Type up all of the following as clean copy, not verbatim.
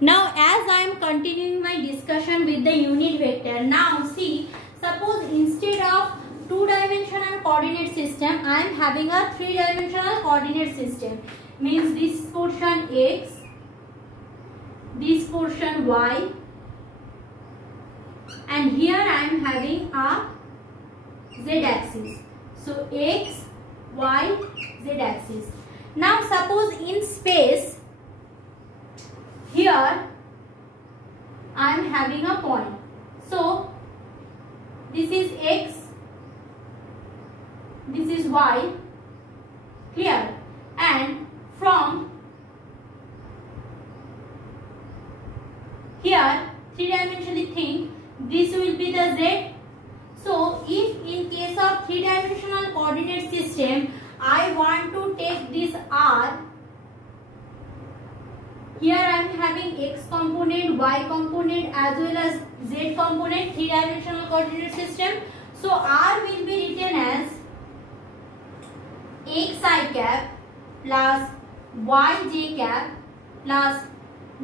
Now as I am continuing my discussion with the unit vector, now see, suppose instead of two-dimensional coordinate system, I am having a three-dimensional coordinate system. Means this portion x, this portion y, and here I am having a z-axis. So x, y, z-axis. Now suppose in space, here I am having a point. So this is x, this is y, clear, and from here three-dimensionally think this will be the z. So if in case of three-dimensional coordinate system I want to take this r, here I am having x component, y component as well as z component, three-dimensional coordinate system. So r will be written as xi cap plus yj cap plus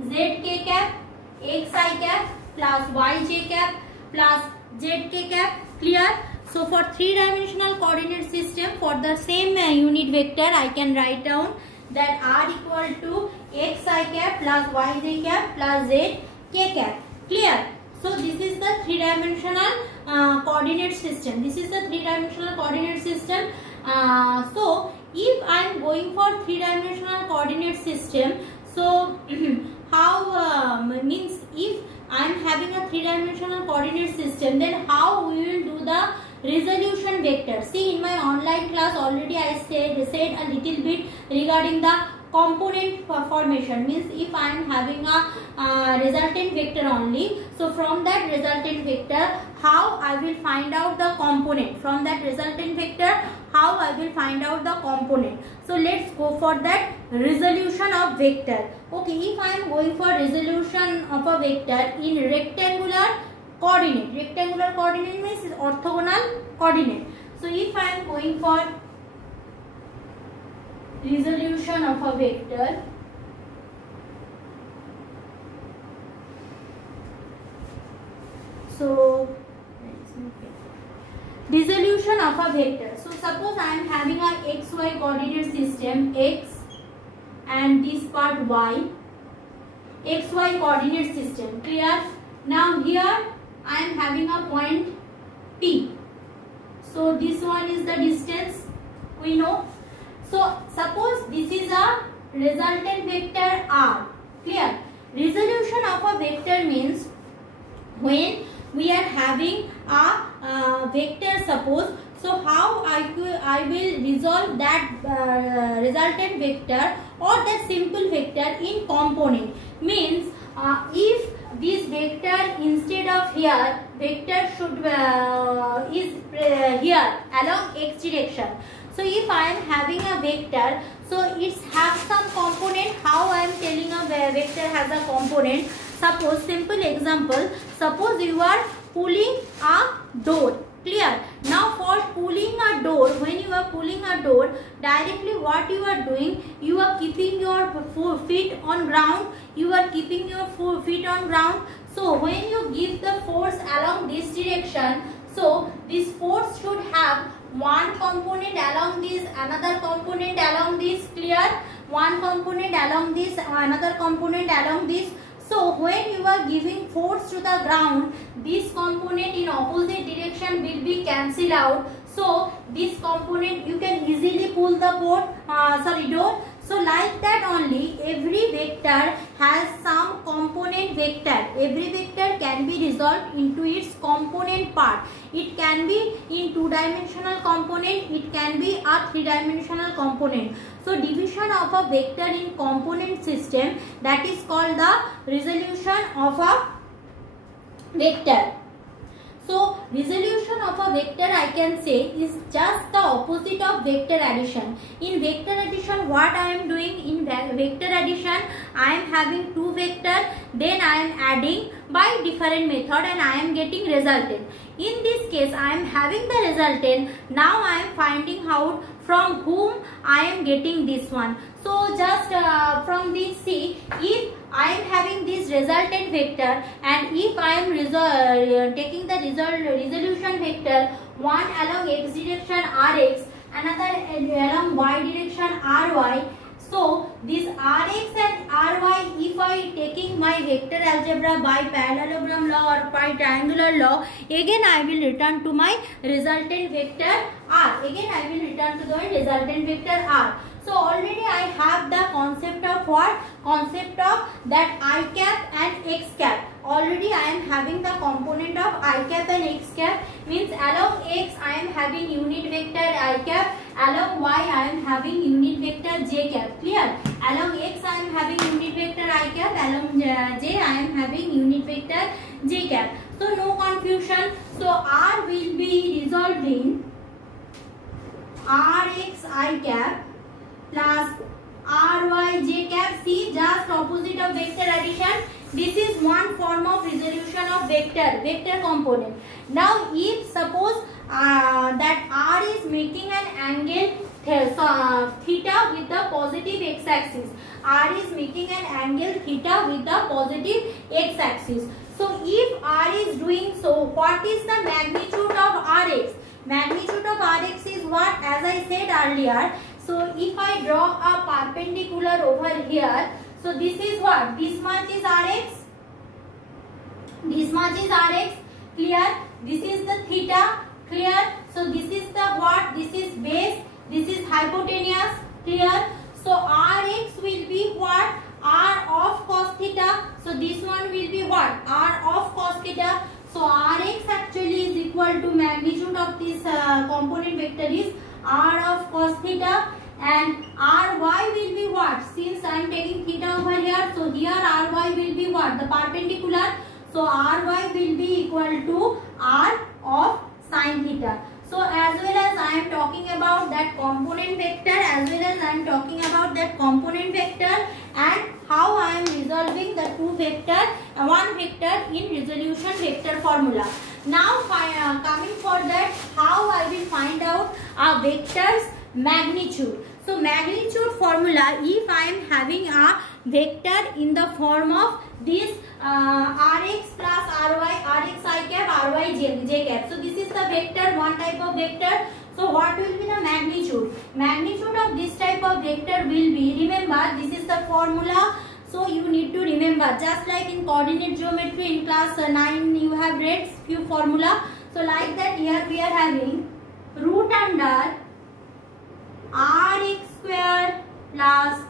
zk cap, xi cap plus yj cap plus zk cap, clear? So for three-dimensional coordinate system, for the same unit vector, I can write down that r equal to xi cap plus yj cap plus zk cap, clear? So this is the three-dimensional coordinate system. This is the three-dimensional coordinate system. So if I am going for three-dimensional coordinate system, so how means if I am having a three-dimensional coordinate system, then how we will do the resolution vector? See, in my online class already I said a little bit regarding the component formation. Means if I am having a resultant vector only, so from that resultant vector how I will find out the component, from that resultant vector how I will find out the component. So let's go for that resolution of vector. Okay, if I am going for resolution of a vector in rectangular coordinate, rectangular coordinate means orthogonal coordinate. So if I am going for resolution of a vector, so resolution of a vector. So suppose I am having a xy coordinate system, x and this part y, xy coordinate system, clear? Now here I am having a point P. So this one is the distance, we know. So suppose this is a resultant vector r, clear? Resolution of a vector means when we are having a vector, suppose, so how I will resolve that resultant vector or that simple vector in component. Means if this vector instead of here, vector should is here along x direction. So if I am having a vector, so it has some component. How I am telling a vector has a component? Suppose, simple example, suppose you are pulling a door, clear? Now for pulling a door, when you are pulling a door, directly what you are doing, you are keeping your feet on ground, you are keeping your feet on ground. So when you give the force along this direction, so this force should have one component along this, another component along this, clear? One component along this, another component along this. So when you are giving force to the ground, this component in opposite direction will be cancelled out. So this component you can easily pull the door. So like that only, every vector has some component vector. Every vector can be resolved into its component part. It can be in two-dimensional component, it can be a three-dimensional component. So division of a vector in component system, that is called the resolution of a vector. So resolution of a vector, I can say, is just the opposite of vector addition. In vector addition, what I am doing in vector addition, I am having two vectors, then I am adding by different method and I am getting resultant. In this case, I am having the resultant. Now I am finding out from whom I am getting this one. So just from this, see, if I am having this resultant vector, and if I am taking the resolution vector, one along x direction rx, another along y direction ry. So this rx and ry, if I taking my vector algebra by parallelogram law or by triangular law, again I will return to my resultant vector r. Again I will return to the resultant vector r. So already I have the concept of what? Concept of that I cap and x cap. Already I am having the component of I cap and x cap, means along x I am having unit vector I cap, along y I am having unit vector j cap. Clear? Along x I am having unit vector I cap, along j I am having unit vector j cap. So no confusion. So r will be resolved in rx I cap plus ry j cap. See, just opposite of vector addition. This is one form of resolution of vector component. Now if suppose that r is making an angle theta with the positive x axis, r is making an angle theta with the positive x axis. So if r is doing so, what is the magnitude of rx? Magnitude of rx is what? As I said earlier. So if I draw a perpendicular over here, so this is what? This much is rx. This much is rx. Clear? This is the theta. Clear? So this is the what? This is base. This is hypotenuse. Clear? So rx will be what? R of cos theta. So this one will be what? R of cos theta. So rx actually is equal to magnitude of this component vector is r of cos theta, and ry will be what? Since I am taking theta over here, so here ry will be what? The perpendicular. So ry will be equal to r of sin theta. So as well as I am talking about that component vector, and how I am resolving the one vector in resolution vector formula. Now coming for that, how I will find out a vector's magnitude. So magnitude formula, if I am having a vector in the form of this rx plus ry, rx I cap, ry j cap. So this is the vector, one type of vector. So what will be the magnitude? Magnitude of this type of vector will be, remember this is the formula. So you need to remember, just like in coordinate geometry in class 9 you have read few formula. So like that here we are having root under rx square plus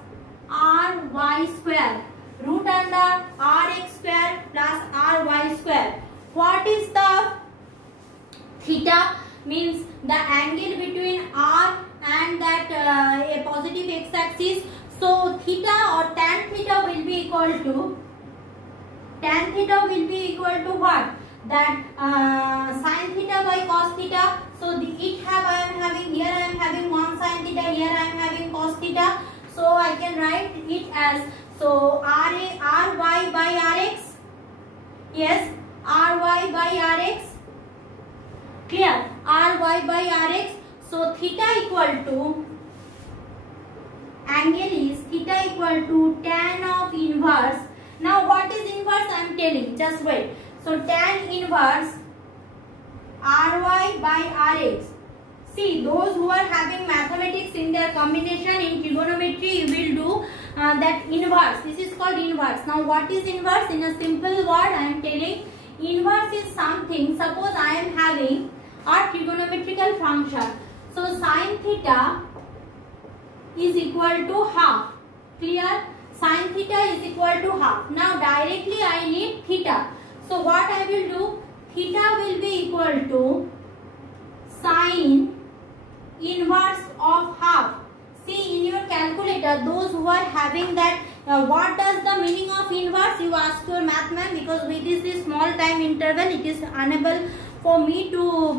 ry square. Root under rx square plus ry square. What is the theta? Means the angle between r and that a positive x axis. So theta or tan theta will be equal to what? That sin theta by cos theta. So I am having one sin theta, here I am having cos theta. So I can write it as, so ry by rx. Yes, ry by rx. Clear? ry by rx. So theta equal to, angle is theta equal to tan of inverse. Now what is inverse? I am telling, just wait. So tan inverse ry by rx. See, those who are having mathematics in their combination in trigonometry, you will do that inverse. This is called inverse. Now what is inverse? In a simple word I am telling, inverse is something, suppose I am having a trigonometrical function. So sin theta is equal to half. Clear? Sin theta is equal to half. Now directly I need theta. So what I will do? Theta will be equal to sin inverse of half. See in your calculator, those who are having that, what does the meaning of inverse? You ask your math man, because with this small time interval it is unable for me to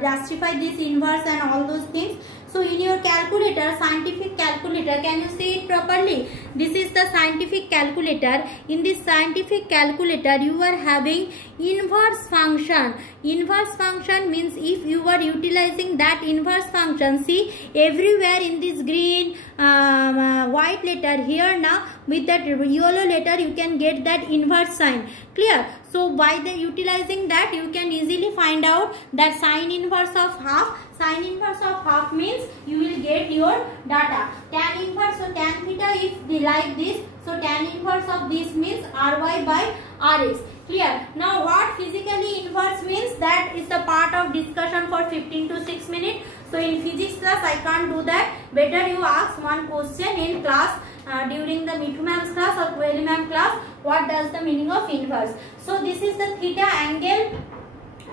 justify this inverse and all those things. So in your calculator, scientific calculator, can you see it properly? this is the scientific calculator. In this scientific calculator, you are having inverse function. Inverse function means if you are utilizing that inverse function, see everywhere in this green white letter here, now with that yellow letter you can get that inverse sign. Clear? So by the utilizing that, you can easily find out that sine inverse of half. Sine inverse of half means you will get your data. Tan inverse, so tan theta is like this. So tan inverse of this means Ry by Rx. Clear? Now what physically inverse means, that is the part of discussion for 15 to 6 minutes. So in physics class I can't do that. Better you ask one question in class during the Mithu ma'am's class or Kueli ma'am class. What does the meaning of inverse? So this is the theta angle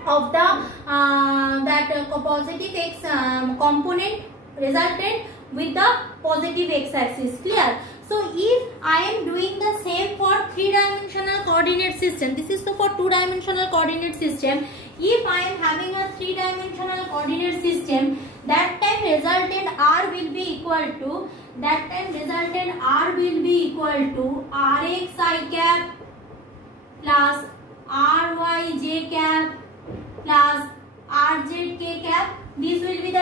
of the positive x component resultant with the positive x axis. Clear? So if I am doing the same for 3-dimensional coordinate system, this is for 2-dimensional coordinate system. If I am having a 3-dimensional coordinate system, that time resultant R will be equal to Rx I cap plus Ry j cap plus Rz k cap. This will be the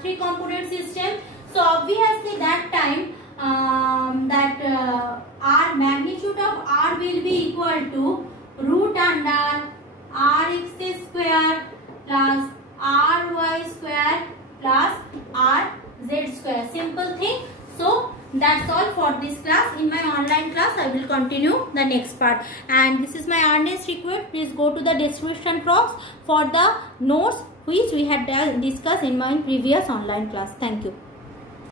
3-component system. So obviously that time R magnitude of R will be equal to root under Rx square plus Ry square plus Rz square. Simple thing. So that's all for this class. In my online class I will continue the next part, and this is my earnest request, please go to the description box for the notes which we had discussed in my previous online class. Thank you.